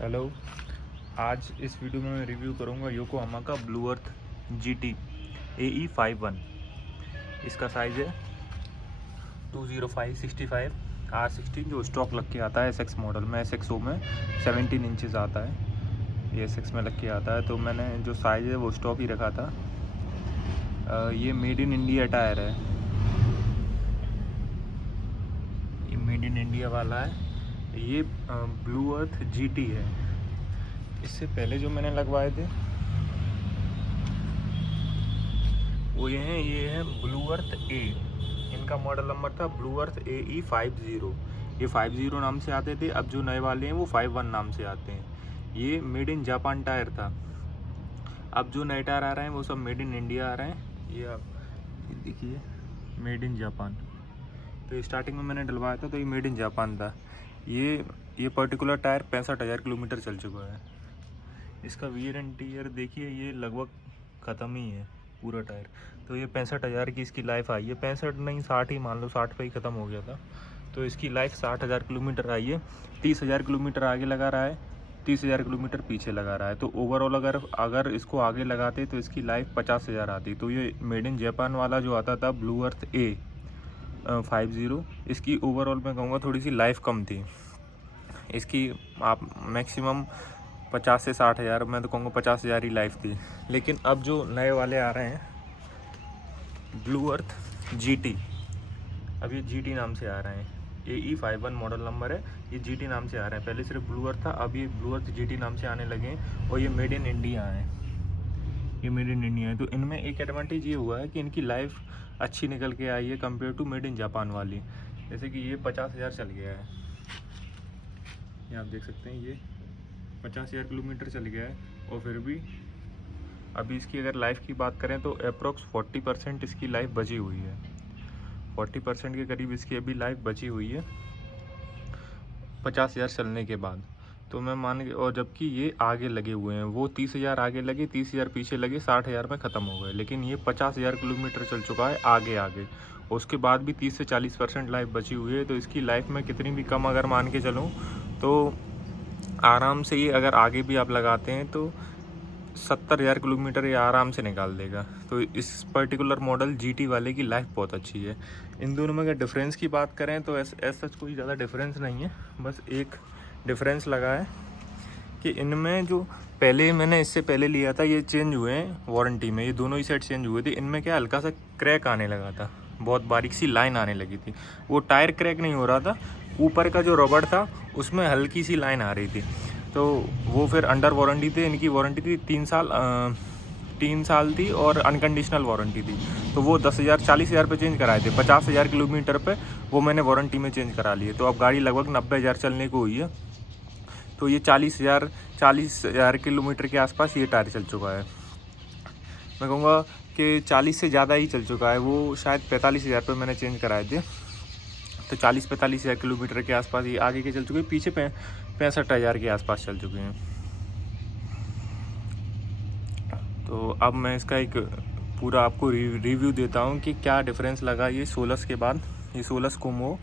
Hello. आज इस video में मैं रिव्यू करूंगा योकोहामा का ब्लू अर्थ GT AE51। इसका साइज़ है 205/65 R16 जो स्टॉक लग के आता है SX मॉडल में। SXO में 17 इंचज़ आता है, ये SX में लग के आता है। तो मैंने जो साइज़ है वो स्टॉक ही रखा था। ये मेड इन इंडिया टायर है, ये मेड इन इंडिया वाला है। ये ब्लू अर्थ GT है। इससे पहले जो मैंने लगवाए थे वो ये है ब्लू अर्थ A। इनका मॉडल नंबर था ब्लू अर्थ AE50। ये 50 नाम से आते थे, अब जो नए वाले हैं वो 51 नाम से आते हैं। ये मेड इन जापान टायर था। अब जो नए टायर आ रहे हैं वो सब मेड इन इंडिया आ रहे हैं। ये आप देखिए, मेड इन जापान। तो स्टार्टिंग में मैंने डलवाया था तो ये मेड इन जापान था। ये पर्टिकुलर टायर 65,000 किलोमीटर चल चुका है। इसका वियर एंड टीयर देखिए, ये लगभग ख़त्म ही है पूरा टायर। तो ये 65,000 की इसकी लाइफ आई है। 65 नहीं, 60 ही मान लो, 60 पे ही ख़त्म हो गया था। तो इसकी लाइफ 60,000 किलोमीटर आई है। 30,000 किलोमीटर आगे लगा रहा है, 30,000 किलोमीटर पीछे लगा रहा है। तो ओवरऑल अगर इसको आगे लगाते तो इसकी लाइफ 50,000 आती। तो ये मेड इन जापान वाला जो आता था ब्लू अर्थ A50, इसकी ओवरऑल मैं कहूँगा थोड़ी सी लाइफ कम थी। इसकी आप मैक्सिमम 50 से 60,000, मैं तो कहूँगा 50,000 ही लाइफ थी। लेकिन अब जो नए वाले आ रहे हैं ब्लू अर्थ GT, अब ये GT नाम से आ रहे हैं। AE51 मॉडल नंबर है, ये GT नाम से आ रहे हैं। पहले सिर्फ ब्लू अर्थ था, अब ये ब्लू अर्थ GT नाम से आने लगे हैं। और ये मेड इन इंडिया है, ये मेड इन इंडिया है। तो इनमें एक एडवांटेज ये हुआ है कि इनकी लाइफ अच्छी निकल के आई है compare to made in Japan वाली। जैसे कि ये 50,000 चल गया है, ये आप देख सकते हैं, ये 50,000 किलोमीटर चल गया है। और फिर भी अभी इसकी अगर लाइफ की बात करें तो अप्रोक्स 40% इसकी लाइफ बची हुई है। 40% के करीब इसकी अभी लाइफ बची हुई है 50,000 चलने के बाद। तो मैं मान के, और जबकि ये आगे लगे हुए हैं, वो 30,000 आगे लगे, 30,000 पीछे लगे, 60,000 में ख़त्म हो गए। लेकिन ये 50,000 किलोमीटर चल चुका है आगे। उसके बाद भी 30 से 40% लाइफ बची हुई है। तो इसकी लाइफ में कितनी भी कम अगर मान के चलूँ तो आराम से ये अगर आगे भी आप लगाते हैं तो 70,000 किलोमीटर ये आराम से निकाल देगा। तो इस पर्टिकुलर मॉडल GT वाले की लाइफ बहुत अच्छी है। इन दोनों में अगर डिफरेंस की बात करें तो सच कोई ज़्यादा डिफरेंस नहीं है। बस एक डिफरेंस लगा है कि इनमें जो पहले मैंने इससे पहले लिया था, ये चेंज हुए हैं वारंटी में। ये दोनों ही सेट चेंज हुए थे। इनमें क्या हल्का सा क्रैक आने लगा था, बहुत बारीक सी लाइन आने लगी थी। वो टायर क्रैक नहीं हो रहा था, ऊपर का जो रबड़ था उसमें हल्की सी लाइन आ रही थी। तो वो फिर अंडर वारंटी थे। इनकी वारंटी थी 3 साल थी और अनकंडीशनल वारंटी थी। तो वो 10,000 40,000 पे चेंज कराए थे। 50,000 किलोमीटर पे वो मैंने वारंटी में चेंज करा लिए। तो अब गाड़ी लगभग 90,000 चलने को हुई है। तो ये 40,000 किलोमीटर के आसपास ये टायर चल चुका है। मैं कहूँगा कि 40 से ज़्यादा ही चल चुका है। वो शायद 45,000 पे मैंने चेंज कराए थे। तो 40-45,000 किलोमीटर के आसपास ये आगे के चल चुके हैं, पीछे 65,000 के आसपास चल चुके हैं। तो अब मैं इसका एक पूरा आपको रिव्यू देता हूँ कि क्या डिफरेंस लगा ये 16 के बाद। ये 16 कोमो,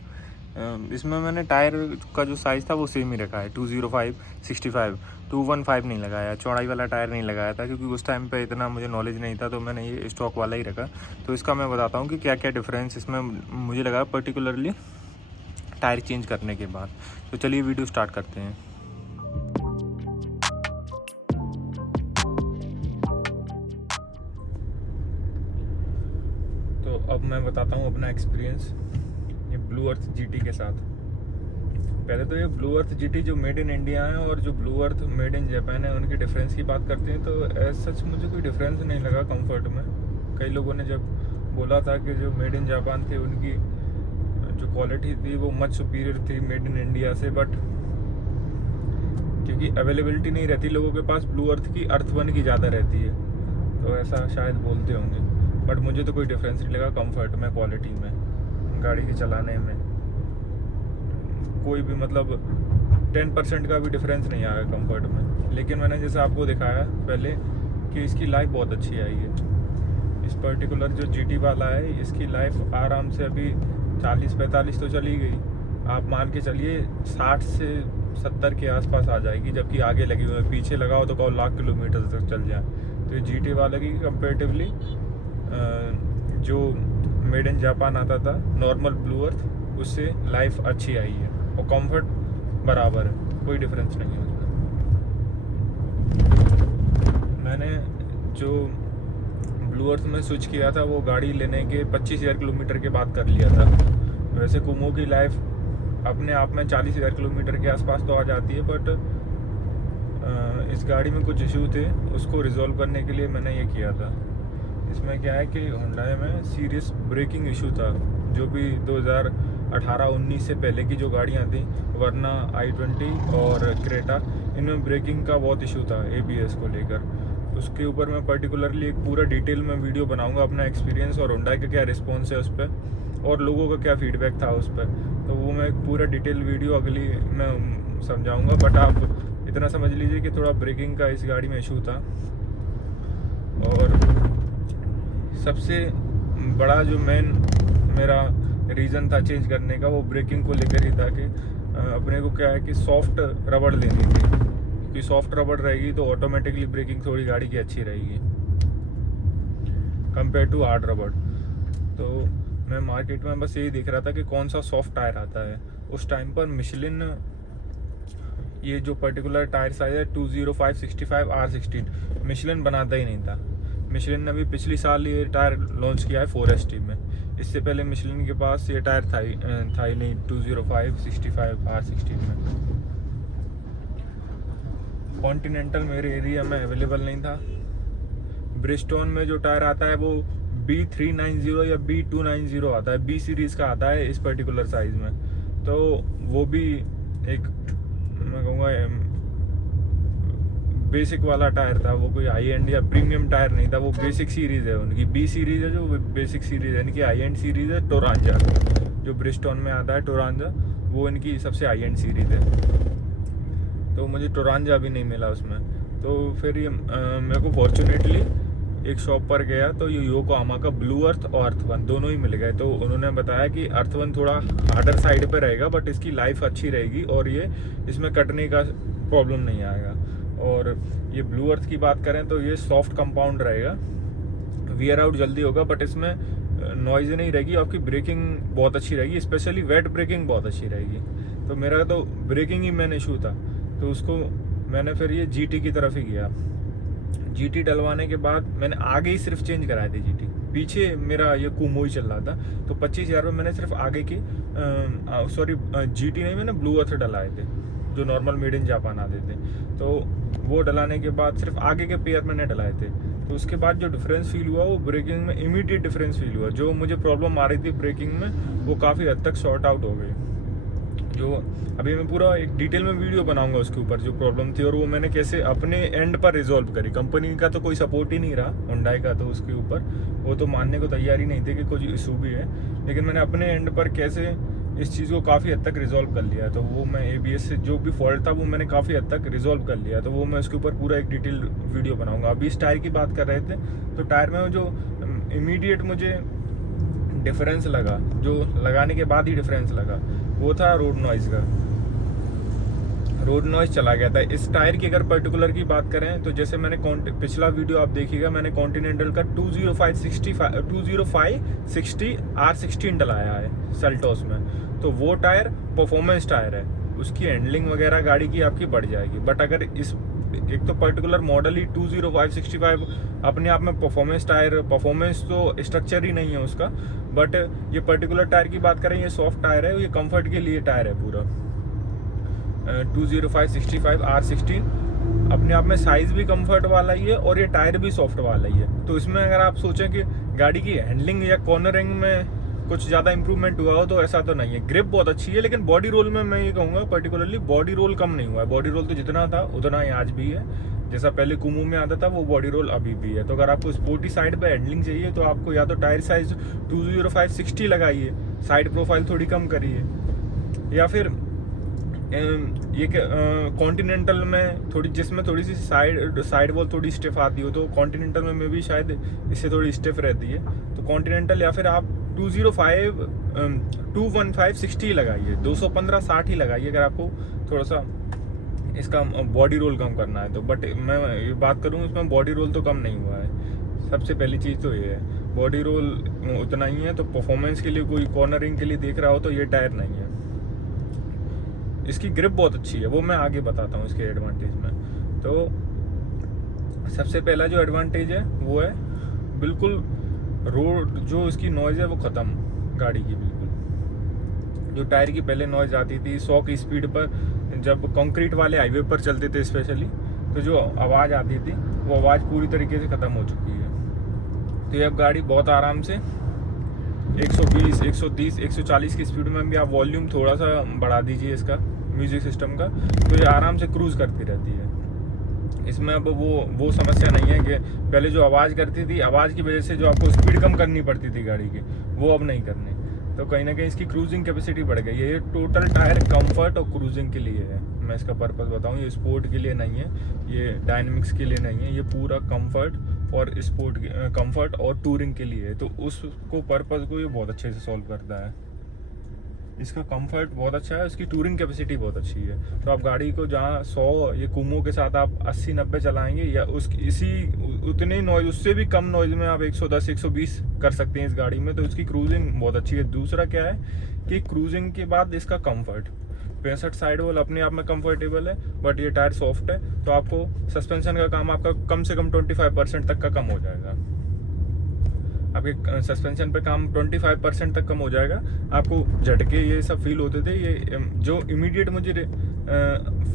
इसमें मैंने टायर का जो साइज़ था वो सेम ही रखा है, 205/65। 215 नहीं लगाया, चौड़ाई वाला टायर नहीं लगाया था, क्योंकि उस टाइम पे इतना मुझे नॉलेज नहीं था। तो मैंने ये स्टॉक वाला ही रखा। तो इसका मैं बताता हूँ कि क्या क्या डिफरेंस इसमें मुझे लगा पर्टिकुलरली टायर चेंज करने के बाद। तो चलिए वीडियो स्टार्ट करते हैं। तो अब मैं बताता हूँ अपना एक्सपीरियंस ये ब्लू अर्थ GT के साथ। पहले तो ये ब्लू अर्थ GT जो मेड इन इंडिया है और जो blue earth made in Japan है, उनके डिफरेंस की बात करते हैं तो एज सच मुझे कोई डिफरेंस नहीं लगा कंफर्ट में। कई लोगों ने जब बोला था कि जो मेड इन जापान थे उनकी जो क्वालिटी थी वो मच सुपीरियर थी मेड इन इंडिया से, बट क्योंकि अवेलेबिलिटी नहीं रहती लोगों के पास, ब्लू अर्थ की अर्थ वन की ज़्यादा रहती है, तो ऐसा शायद बोलते होंगे। बट मुझे तो कोई डिफरेंस नहीं लगा कंफर्ट में, क्वालिटी में, गाड़ी के चलाने में कोई भी मतलब 10% का भी डिफरेंस नहीं आया कंफर्ट में। लेकिन मैंने जैसे आपको दिखाया पहले कि इसकी लाइफ बहुत अच्छी आई है। इस पर्टिकुलर जो GT वाला है, इसकी लाइफ आराम से अभी 40-45 तो चली गई। आप मान के चलिए 60 से 70 के आसपास आ जाएगी, जबकि आगे लगी हुई है। पीछे लगाओ तो कहो लाख किलोमीटर तक चल जाए। तो ये GT वाले की कंपेरेटिवली जो मेड इन जापान आता था नॉर्मल ब्लू अर्थ, उससे लाइफ अच्छी आई है और कंफर्ट बराबर है, कोई डिफरेंस नहीं है उसमें। मैंने जो ब्लू अर्थ में स्विच किया था वो गाड़ी लेने के 25,000 किलोमीटर के बाद कर लिया था। वैसे कुमो की लाइफ अपने आप में 40,000 किलोमीटर के आसपास तो आ जाती है, बट इस गाड़ी में कुछ इशू थे, उसको रिजॉल्व करने के लिए मैंने ये किया था। इसमें क्या है कि हुंडई में सीरियस ब्रेकिंग इशू था, जो भी 2018-19 से पहले की जो गाड़ियाँ थी, वरना i20 और क्रेटा, इनमें ब्रेकिंग का बहुत इशू था ABS को लेकर। उसके ऊपर मैं पर्टिकुलरली एक पूरा डिटेल में वीडियो बनाऊंगा, अपना एक्सपीरियंस और हुंडई का क्या रिस्पॉन्स है उस पर और लोगों का क्या फीडबैक था उस पर। तो वो मैं एक पूरा डिटेल वीडियो अगली मैं समझाऊंगा। बट आप इतना समझ लीजिए कि थोड़ा ब्रेकिंग का इस गाड़ी में इशू था। और सबसे बड़ा जो मेन मेरा रीज़न था चेंज करने का, वो ब्रेकिंग को लेकर ही था कि अपने को क्या है कि सॉफ्ट रबड़ लेनी थी, क्योंकि सॉफ्ट रबड़ रहेगी तो ऑटोमेटिकली ब्रेकिंग थोड़ी गाड़ी की अच्छी रहेगी कंपेयर टू हार्ड रबड़। तो मैं मार्केट में बस यही देख रहा था कि कौन सा सॉफ्ट टायर आता है। उस टाइम पर मिशलिन ये जो पर्टिकुलर टायर साइज है 205/65 R16 मिशलिन बनाता ही नहीं था। मिशलिन ने अभी पिछली साल ये टायर लॉन्च किया है 4ST में। इससे पहले मिशलिन के पास ये टायर था ही नहीं 205/65 R16 में। कॉन्टिनेंटल मेरे एरिया में अवेलेबल नहीं था। ब्रिजस्टोन में जो टायर आता है वो B390 या B290 आता है, B सीरीज़ का आता है इस पर्टिकुलर साइज़ में। तो वो भी एक मैं कहूँगा बेसिक वाला टायर था, वो कोई हाई एंड या प्रीमियम टायर नहीं था, वो बेसिक सीरीज़ है उनकी। B सीरीज़ है जो बेसिक सीरीज़ है, इनकी हाई एंड सीरीज़ है टोरांजा, जो ब्रिजस्टोन में आता है टोरांजा, वो इनकी सबसे हाई एंड सीरीज़ है। तो मुझे टोरांजा भी नहीं मिला उसमें। तो फिर ये मेरे को फॉर्चुनेटली एक शॉप पर गया तो ये योकोहामा का ब्लू अर्थ और अर्थ1 दोनों ही मिल गए। तो उन्होंने बताया कि अर्थ1 थोड़ा हार्डर साइड पे रहेगा, बट इसकी लाइफ अच्छी रहेगी और ये इसमें कटने का प्रॉब्लम नहीं आएगा। और ये ब्लू अर्थ की बात करें तो ये सॉफ्ट कंपाउंड रहेगा, वियर आउट जल्दी होगा, बट इसमें नॉइज़ नहीं रहेगी। आपकी ब्रेकिंग बहुत अच्छी रहेगी, स्पेशली वेट ब्रेकिंग बहुत अच्छी रहेगी। तो मेरा तो ब्रेकिंग ही मेन इशू था, तो उसको मैंने फिर ये GT की तरफ ही गया। GT डलवाने के बाद मैंने आगे ही सिर्फ चेंज कराए थे GT, पीछे मेरा ये कुमो ही चल रहा था। तो 25,000 में मैंने सिर्फ आगे की GT नहीं, मैंने ब्लू अर्थ डलाए थे जो नॉर्मल मेड इन जापान आते थे। तो वो डलाने के बाद सिर्फ आगे के पेयर मैंने डलाए थे। तो उसके बाद जो डिफरेंस फील हुआ वो ब्रेकिंग में इमीडिएट डिफरेंस फील हुआ। जो मुझे प्रॉब्लम आ रही थी ब्रेकिंग में वो काफ़ी हद तक सॉर्ट आउट हो गई। जो अभी मैं पूरा एक डिटेल में वीडियो बनाऊंगा उसके ऊपर जो प्रॉब्लम थी और वो मैंने कैसे अपने एंड पर रिजॉल्व करी। कंपनी का तो कोई सपोर्ट ही नहीं रहा, हुंडई का तो उसके ऊपर वो तो मानने को तैयार ही नहीं थे कि कुछ इशू भी है, लेकिन मैंने अपने एंड पर कैसे इस चीज़ को काफ़ी हद तक रिजॉल्व कर लिया। तो वो मैं ABS से जो भी फॉल्ट था वो मैंने काफ़ी हद तक रिजॉल्व कर लिया। तो वो मैं उसके ऊपर पूरा एक डिटेल वीडियो बनाऊंगा। अभी इस टायर की बात कर रहे थे तो टायर में जो इमीडिएट मुझे डिफरेंस लगा, जो लगाने के बाद ही डिफरेंस लगा, वो था रोड नॉइज़ का। रोड नॉइज़ चला गया था इस टायर की। अगर पर्टिकुलर की बात करें तो जैसे मैंने पिछला वीडियो आप देखिएगा, मैंने कॉन्टिनेंटल का 205/60 R16 डलाया है सेल्टोस में। तो वो टायर परफॉर्मेंस टायर है, उसकी हैंडलिंग वगैरह गाड़ी की आपकी बढ़ जाएगी। बट अगर इस एक तो पर्टिकुलर मॉडल ही 205/65 अपने आप में परफॉर्मेंस टायर, परफॉर्मेंस तो स्ट्रक्चर ही नहीं है उसका, बट ये पर्टिकुलर टायर की बात करें ये सॉफ्ट टायर है, ये कंफर्ट के लिए टायर है पूरा। 205/65 R16 अपने आप में साइज भी कंफर्ट वाला ही है और ये टायर भी सॉफ्ट वाला ही है। तो इसमें अगर आप सोचें कि गाड़ी की हैंडलिंग या कॉर्नरिंग में कुछ ज़्यादा इंप्रूवमेंट हुआ हो तो ऐसा तो नहीं है। ग्रिप बहुत अच्छी है, लेकिन बॉडी रोल में मैं ये कहूँगा पर्टिकुलरली बॉडी रोल कम नहीं हुआ है। बॉडी रोल तो जितना था उतना ही आज भी है, जैसा पहले कुमू में आता था वो बॉडी रोल अभी भी है। तो अगर आपको स्पोर्टी साइड पे हैंडलिंग चाहिए तो आपको या तो टायर साइज 205/60 लगाइए, साइड प्रोफाइल थोड़ी कम करिए, या फिर ये कॉन्टिनेंटल में थोड़ी जिसमें थोड़ी सी साइड वॉल थोड़ी स्टिफ आती हो, तो कॉन्टिनेंटल में भी शायद इससे थोड़ी स्टिफ रहती है। तो कॉन्टिनेंटल या फिर आप 215/60 लगाइए, 215/60 ही लगाइए अगर आपको थोड़ा सा इसका बॉडी रोल कम करना है तो, बट मैं ये बात करूँ इसमें बॉडी रोल तो कम नहीं हुआ है। सबसे पहली चीज़ तो ये है, बॉडी रोल उतना ही है। तो परफॉर्मेंस के लिए कोई कॉर्नरिंग के लिए देख रहा हो तो ये टायर नहीं है। इसकी ग्रिप बहुत अच्छी है, वो मैं आगे बताता हूँ इसके एडवांटेज में। तो सबसे पहला जो एडवांटेज है वो है बिल्कुल रोड जो इसकी नॉइज़ है वो ख़त्म गाड़ी की बिल्कुल। जो टायर की पहले नॉइज़ आती थी 100 की स्पीड पर, जब कंक्रीट वाले हाईवे पर चलते थे स्पेशली, तो जो आवाज़ आती थी वो आवाज़ पूरी तरीके से ख़त्म हो चुकी है। तो ये अब गाड़ी बहुत आराम से 120, 130, 140 की स्पीड में भी आप वॉल्यूम थोड़ा सा बढ़ा दीजिए इसका म्यूज़िक सिस्टम का, तो ये आराम से क्रूज़ करती रहती है। इसमें अब वो समस्या नहीं है कि पहले जो आवाज़ करती थी, आवाज़ की वजह से जो आपको स्पीड कम करनी पड़ती थी गाड़ी की, वो अब नहीं करनी। तो कहीं ना कहीं इसकी क्रूजिंग कैपेसिटी बढ़ गई है। ये टोटल टायर कंफर्ट और क्रूजिंग के लिए है। मैं इसका पर्पस बताऊं, ये स्पोर्ट के लिए नहीं है, ये डायनेमिक्स के लिए नहीं है, ये पूरा कंफर्ट और स्पोर्ट कंफर्ट और टूरिंग के लिए है। तो उसको पर्पस को ये बहुत अच्छे से सॉल्व करता है। इसका कंफर्ट बहुत अच्छा है, इसकी टूरिंग कैपेसिटी बहुत अच्छी है। तो आप गाड़ी को जहाँ 100 ये कूमो के साथ आप 80-90 चलाएंगे या उतने नॉइज, उससे भी कम नॉइज में आप 110, 120 कर सकते हैं इस गाड़ी में। तो इसकी क्रूजिंग बहुत अच्छी है। दूसरा क्या है कि क्रूजिंग के बाद इसका कंफर्ट, 65 साइड वॉल अपने आप में कंफर्टेबल है, बट ये टायर सॉफ्ट है, तो आपको सस्पेंशन का काम आपका कम से कम 25% तक का कम हो जाएगा। आपके सस्पेंशन पे काम 25% तक कम हो जाएगा। आपको झटके ये सब फील होते थे, ये जो इमीडिएट मुझे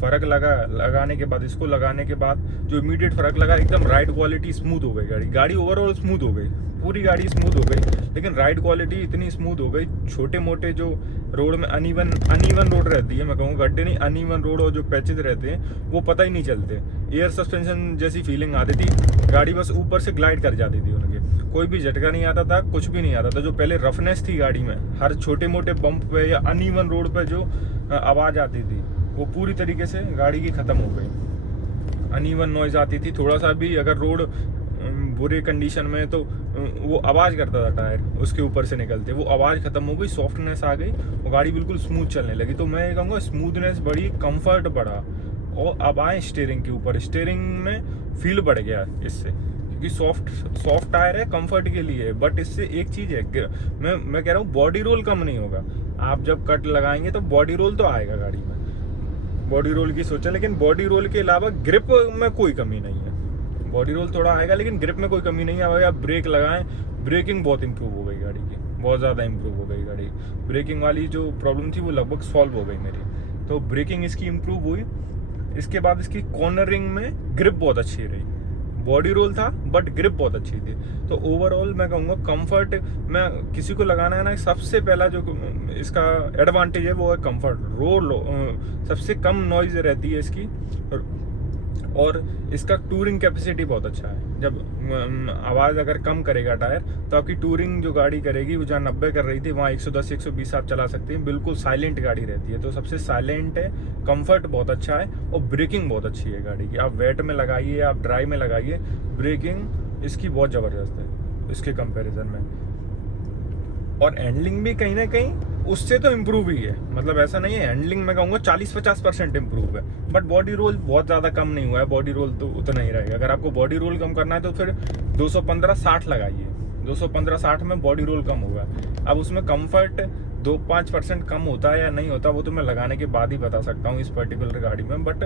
फ़र्क लगाने के बाद, इसको लगाने के बाद जो इमीडिएट फ़र्क लगा, एकदम राइड क्वालिटी स्मूथ हो गई। गाड़ी ओवरऑल स्मूथ हो गई, पूरी गाड़ी स्मूथ हो गई, लेकिन राइड क्वालिटी इतनी स्मूथ हो गई। छोटे मोटे जो रोड में अनइवन रोड रहती है, मैं कहूँगा गड्ढे नहीं, अनइवन रोड और जो पैचेज रहते हैं वो पता ही नहीं चलते। एयर सस्पेंशन जैसी फीलिंग आती थी, गाड़ी बस ऊपर से ग्लाइड कर जाती थी उनके, कोई भी झटका नहीं आता था, कुछ भी नहीं आता था। जो पहले रफनेस थी गाड़ी में, हर छोटे मोटे बम्प पे या अनइवन रोड पे जो आवाज़ आती थी वो पूरी तरीके से गाड़ी की ख़त्म हो गई। अनइवन नॉइज़ आती थी, थोड़ा सा भी अगर रोड बुरे कंडीशन में तो वो आवाज़ करता था टायर उसके ऊपर से निकलते, वो आवाज़ ख़त्म हो गई, सॉफ्टनेस आ गई और गाड़ी बिल्कुल स्मूथ चलने लगी। तो मैं ये कहूँगा स्मूथनेस बढ़ी, कंफर्ट बढ़ा। और अब आए स्टीयरिंग के ऊपर, स्टीयरिंग में फील बढ़ गया इससे, क्योंकि सॉफ्ट टायर है, कंफर्ट के लिए है। बट इससे एक चीज़ है, मैं कह रहा हूँ बॉडी रोल कम नहीं होगा। आप जब कट लगाएंगे तो बॉडी रोल तो आएगा गाड़ी में, बॉडी रोल की सोचें, लेकिन बॉडी रोल के अलावा ग्रिप में कोई कमी नहीं है। बॉडी रोल थोड़ा आएगा लेकिन ग्रिप में कोई कमी नहीं है। अगर आप ब्रेक लगाएं, ब्रेकिंग बहुत इंप्रूव हो गई गाड़ी की, बहुत ज़्यादा इंप्रूव हो गई गाड़ी। ब्रेकिंग वाली जो प्रॉब्लम थी वो लगभग सॉल्व हो गई मेरी, तो ब्रेकिंग इसकी इंप्रूव हुई। इसके बाद इसकी कॉर्नरिंग में ग्रिप बहुत अच्छी रही। बॉडी रोल था बट ग्रिप बहुत अच्छी थी। तो ओवरऑल मैं कहूँगा कंफर्ट में किसी को लगाना है ना, सबसे पहला जो इसका एडवांटेज है वो है कंफर्ट। सबसे कम नॉइज रहती है इसकी, और इसका टूरिंग कैपेसिटी बहुत अच्छा है। जब आवाज़ अगर कम करेगा टायर तो आपकी टूरिंग जो गाड़ी करेगी, वो जहाँ 90 कर रही थी वहाँ 110, 120 आप चला सकते हैं। बिल्कुल साइलेंट गाड़ी रहती है, तो सबसे साइलेंट है, कंफर्ट बहुत अच्छा है और ब्रेकिंग बहुत अच्छी है गाड़ी की। आप वेट में लगाइए, आप ड्राई में लगाइए, ब्रेकिंग इसकी बहुत ज़बरदस्त है इसके कंपेरिजन में। और हैंडलिंग भी कहीं ना कहीं उससे तो इम्प्रूव ही है, मतलब ऐसा नहीं है, हैंडलिंग में कहूँगा 40-50% इम्प्रूव है। बट बॉडी रोल बहुत ज़्यादा कम नहीं हुआ है, बॉडी रोल तो उतना ही रहेगा। अगर आपको बॉडी रोल कम करना है तो फिर 215-60 लगाइए, 215-60 में बॉडी रोल कम होगा। अब उसमें कंफर्ट 2-5% कम होता है या नहीं होता, वो तो मैं लगाने के बाद ही बता सकता हूँ इस पर्टिकुलर गाड़ी में। बट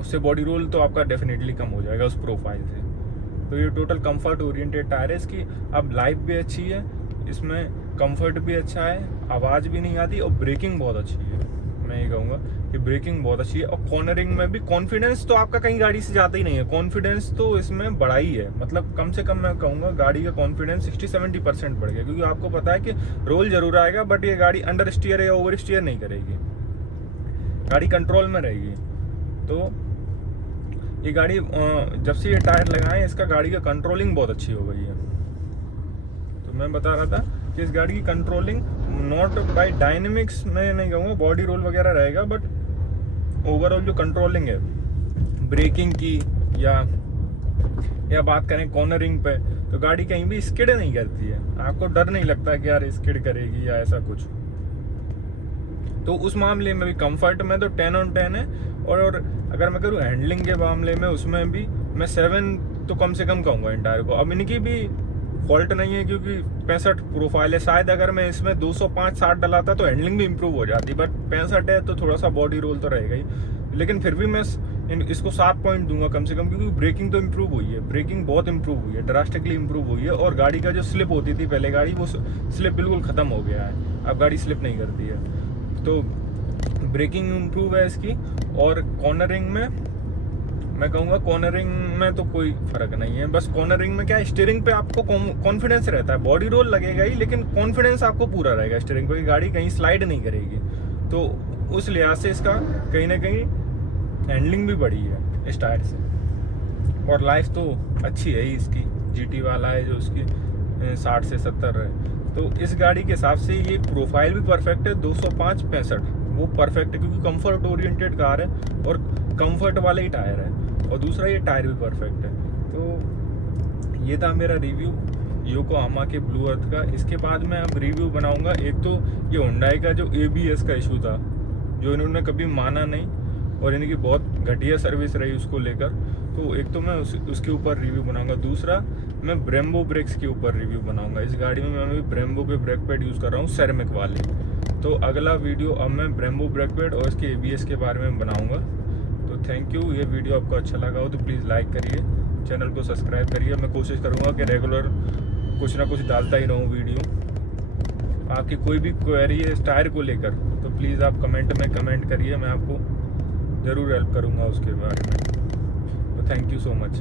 उससे बॉडी रोल तो आपका डेफिनेटली कम हो जाएगा उस प्रोफाइल से। तो ये टोटल कंफर्ट ओरिएंटेड टायर है इसकी। अब लाइफ भी अच्छी है, इसमें कंफर्ट भी अच्छा है, आवाज़ भी नहीं आती और ब्रेकिंग बहुत अच्छी है। मैं ये कहूँगा कि ब्रेकिंग बहुत अच्छी है। और कॉर्नरिंग में भी कॉन्फिडेंस तो आपका कहीं गाड़ी से जाता ही नहीं है, कॉन्फिडेंस तो इसमें बढ़ा ही है। मतलब कम से कम मैं कहूँगा गाड़ी का कॉन्फिडेंस 60-70% बढ़ गया, क्योंकि आपको पता है कि रोल जरूर आएगा बट ये गाड़ी अंडर स्टीयर या ओवर स्टीयर नहीं करेगी, गाड़ी कंट्रोल में रहेगी। तो ये गाड़ी जब से ये टायर लगाए इसका गाड़ी का कंट्रोलिंग बहुत अच्छी हो गई है। तो मैं बता रहा था कि इस गाड़ी की कंट्रोलिंग नॉट बाय डायनेमिक्स में नहीं कहूँगा, बॉडी रोल वगैरह रहेगा, बट ओवरऑल जो कंट्रोलिंग है ब्रेकिंग की या बात करें कॉर्नरिंग पे, तो गाड़ी कहीं भी स्किड नहीं करती है। आपको डर नहीं लगता कि यार स्किड करेगी या ऐसा कुछ। तो उस मामले में भी कंफर्ट में तो 10 on 10 है। और अगर मैं करूँ हैंडलिंग के मामले में, उसमें भी मैं 7 तो कम से कम कहूँगा इंटायर को। अब इनकी भी फॉल्ट नहीं है क्योंकि 65 प्रोफाइल है। शायद अगर मैं इसमें 205-60 डलाता तो हैंडलिंग भी इम्प्रूव हो जाती, बट 65 है तो थोड़ा सा बॉडी रोल तो रहेगा ही। लेकिन फिर भी मैं इसको 7 पॉइंट दूंगा कम से कम, क्योंकि ब्रेकिंग तो इम्प्रूव हुई है, ब्रेकिंग बहुत इम्प्रूव हुई है, ड्रास्टिकली इम्प्रूव हुई है। और गाड़ी का जो स्लिप होती थी पहले गाड़ी, वो स्लिप बिल्कुल ख़त्म हो गया है, अब गाड़ी स्लिप नहीं करती है। तो ब्रेकिंग इम्प्रूव है इसकी। और कॉर्नरिंग में मैं कहूँगा, कॉर्नरिंग में तो कोई फ़र्क नहीं है। बस कॉर्नरिंग में क्या है, स्टीयरिंग पे आपको कॉन्फिडेंस रहता है, बॉडी रोल लगेगा ही लेकिन कॉन्फिडेंस आपको पूरा रहेगा स्टीयरिंग पे, गाड़ी कहीं स्लाइड नहीं करेगी। तो उस लिहाज से इसका कहीं ना कहीं हैंडलिंग भी बढ़ी है इस टायर से। और लाइफ तो अच्छी है ही इसकी, GT वाला है जो उसकी 60 से 70 है। तो इस गाड़ी के हिसाब से ये प्रोफाइल भी परफेक्ट है। 205-65 वो परफेक्ट है क्योंकि कंफर्ट ओरिएंटेड कार है और कंफर्ट वाले ही टायर है। और दूसरा ये टायर भी परफेक्ट है। तो ये था मेरा रिव्यू योकोहामा के ब्लू अर्थ का। इसके बाद मैं अब रिव्यू बनाऊंगा, एक तो ये हुंडई का जो ABS का इशू था, जो इन्होंने कभी माना नहीं और इनकी बहुत घटिया सर्विस रही उसको लेकर, तो एक तो मैं उसके ऊपर रिव्यू बनाऊंगा। दूसरा मैं ब्रेम्बो ब्रेक्स के ऊपर रिव्यू बनाऊंगा। इस गाड़ी में मैं ब्रेम्बो के ब्रेक पैड यूज़ कर रहा हूँ, सेरेमिक वाले। तो अगला वीडियो अब मैं ब्रेम्बो ब्रेक पैड और इसके ABS के बारे में बनाऊंगा। तो थैंक यू। ये वीडियो आपको अच्छा लगा हो तो प्लीज़ लाइक करिए, चैनल को सब्सक्राइब करिए। मैं कोशिश करूँगा कि रेगुलर कुछ ना कुछ डालता ही रहूँ वीडियो। आपकी कोई भी क्वेरी है इस टायर को लेकर तो प्लीज़ आप कमेंट में कमेंट करिए, मैं आपको ज़रूर हेल्प करूँगा उसके बारे में। तो थैंक यू सो मच।